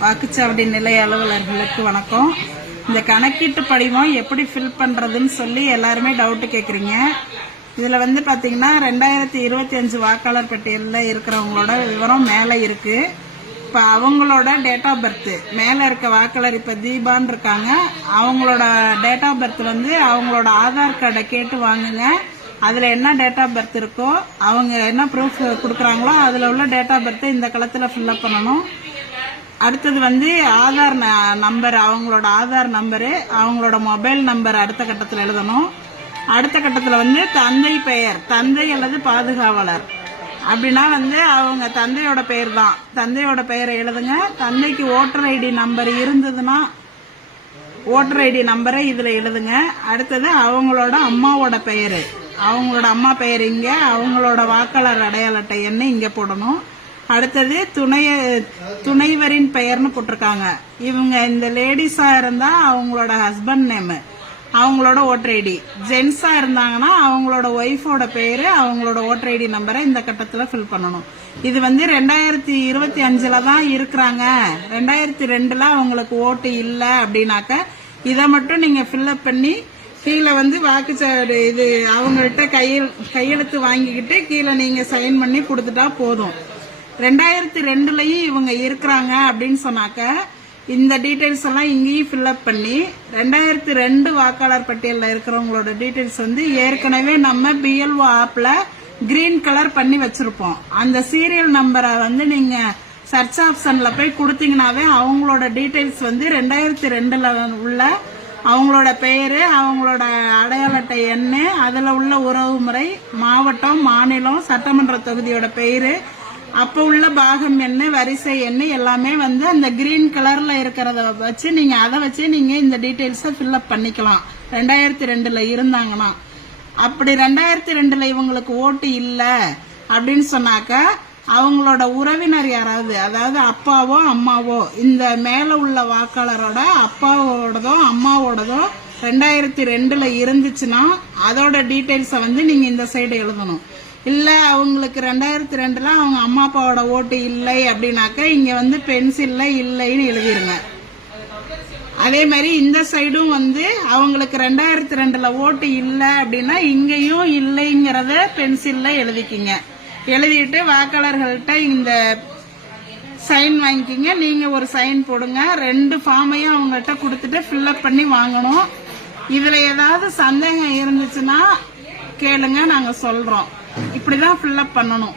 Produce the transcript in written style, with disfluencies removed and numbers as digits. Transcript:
வாக்குச்சாவடி நிலைய அலுவலர்களுக்கு வணக்கம். இந்த கணக்கீட்டு படிவம் எப்படி ஃபில் பண்றதுன்னு சொல்லி எல்லாருமே டவுட் கேக்குறீங்க. இதுல பாத்தீங்கன்னா 2025 வாக்காளர் பட்டியலில் இருக்கிறவங்களோட விவரம் மேல இருக்கு. இப்ப அவங்களோட டேட் ஆஃப் பர்த் மேல இருக்க வாக்காளர் இப்ப தீபான்னு இருக்காங்க. அவங்களோட டேட் ஆஃப் பர்த் அவங்களோட ஆதார் கார்டை கேட்டு வாங்குங்க. அதுல என்ன டேட் ஆஃப் பர்த் இருக்கோ, அவங்க என்ன ப்ரூஃப் கொடுக்குறாங்களோ அதுல உள்ள டேட் ஆஃப் பர்த் இந்த களத்துல ஃபில்அப் பண்ணணும். அடுத்தது ஆதார் நம்பர், அவங்களோட ஆதார் நம்பரு, அவங்களோட மொபைல் நம்பர் அடுத்த கட்டத்தில் எழுதணும். அடுத்த கட்டத்தில் தந்தை பெயர், தந்தை அல்லது பாதுகாவலர் அப்படின்னா அவங்க தந்தையோட பெயர் தான். தந்தையோட பெயரை எழுதுங்க. தந்தைக்கு ஓட்டர் ஐடி நம்பர் இருந்ததுன்னா ஓட்டர் ஐடி நம்பரை இதுல எழுதுங்க. அடுத்தது அவங்களோட அம்மாவோட பெயரு, அவங்களோட அம்மா பெயர் இங்க, அவங்களோட வாக்காளர் அடையாள அட்டை எண்ணை இங்க போடணும். அடுத்தது துணைவரின் பெயர்னு போட்டிருக்காங்க. இவங்க இந்த லேடிஸா இருந்தா அவங்களோட ஹஸ்பண்ட் நேம், அவங்களோட ஓட்டர் ஐடி. ஜென்ஸா இருந்தாங்கன்னா அவங்களோட ஒய்ஃபோட பேரு, அவங்களோட ஓட்டர் ஐடி நம்பரை இந்த கட்டத்துல ஃபில் பண்ணணும். இது 2025 தான் இருக்கிறாங்க. 2002 அவங்களுக்கு ஓட்டு இல்ல அப்படின்னாக்க இதை மட்டும் நீங்க ஃபில்அப் பண்ணி கீழே வாக்குச்சாவடி இது அவங்கள்ட்ட கையெழுத்து வாங்கிக்கிட்டு கீழே நீங்க சைன் பண்ணி கொடுத்துட்டா போதும். 2002 இவங்க இருக்கிறாங்க அப்படின்னு சொன்னாக்க இந்த டீடைல்ஸ் எல்லாம் இங்கேயும் ஃபில்அப் பண்ணி 2002 வாக்காளர் பட்டியலில் இருக்கிறவங்களோட டீடைல்ஸ் ஏற்கனவே நம்ம பிஎல்ஓ ஆப்ல கிரீன் கலர் பண்ணி வச்சிருப்போம். அந்த சீரியல் நம்பரை நீங்க சர்ச் ஆப்ஷன்ல போய் கொடுத்தீங்கன்னாவே அவங்களோட டீடைல்ஸ் 2002 உள்ள அவங்களோட பெயரு, அவங்களோட அடையாள அட்டை எண்ணு, அதுல உள்ள உறவு முறை, மாவட்டம், மாநிலம், சட்டமன்ற தொகுதியோட பெயரு, அப்ப உள்ள பாகம் எண்ணு, வரிசை எண்ணு எல்லாமே அந்த கிரீன் கலர்ல இருக்கிறத வச்சு நீங்க அதை வச்சு நீங்க இந்த டீடைல்ஸை ஃபில்அப் பண்ணிக்கலாம். 2002 இருந்தாங்கன்னா. அப்படி 2002 இவங்களுக்கு ஓட்டு இல்ல அப்படின்னு சொன்னாக்க அவங்களோட உறவினர் யாராவது, அதாவது அப்பாவோ அம்மாவோ, இந்த மேல உள்ள வாக்காளரோட அப்பாவோடதோ அம்மாவோடதோ 2002 இருந்துச்சுன்னா அதோட டீடைல்ஸை நீங்க இந்த சைடு எழுதணும். இல்ல அவங்களுக்கு 2002 அவங்க அம்மா அப்பாவோட ஓட்டு இல்லை அப்படின்னாக்க இங்க பென்சில்ல இல்லைன்னு எழுதிருங்க. அதே மாதிரி இந்த சைடும் அவங்களுக்கு 2002 ஓட்டு இல்லை அப்படின்னா இங்கேயும் இல்லைங்கிறத பென்சில்ல எழுதிக்கிங்க. எழுதிட்டு வாக்காளர்கள்ட்ட இந்த சைன் வாங்கிக்கிங்க. நீங்க ஒரு சைன் போடுங்க. 2 ஃபார்மையும் அவங்கள்ட்ட கொடுத்துட்டு ஃபில்அப் பண்ணி வாங்கணும். இதுல ஏதாவது சந்தேகம் இருந்துச்சுன்னா கேளுங்க, நாங்க சொல்றோம். இப்படிதான் ஃபில்அப் பண்ணணும்.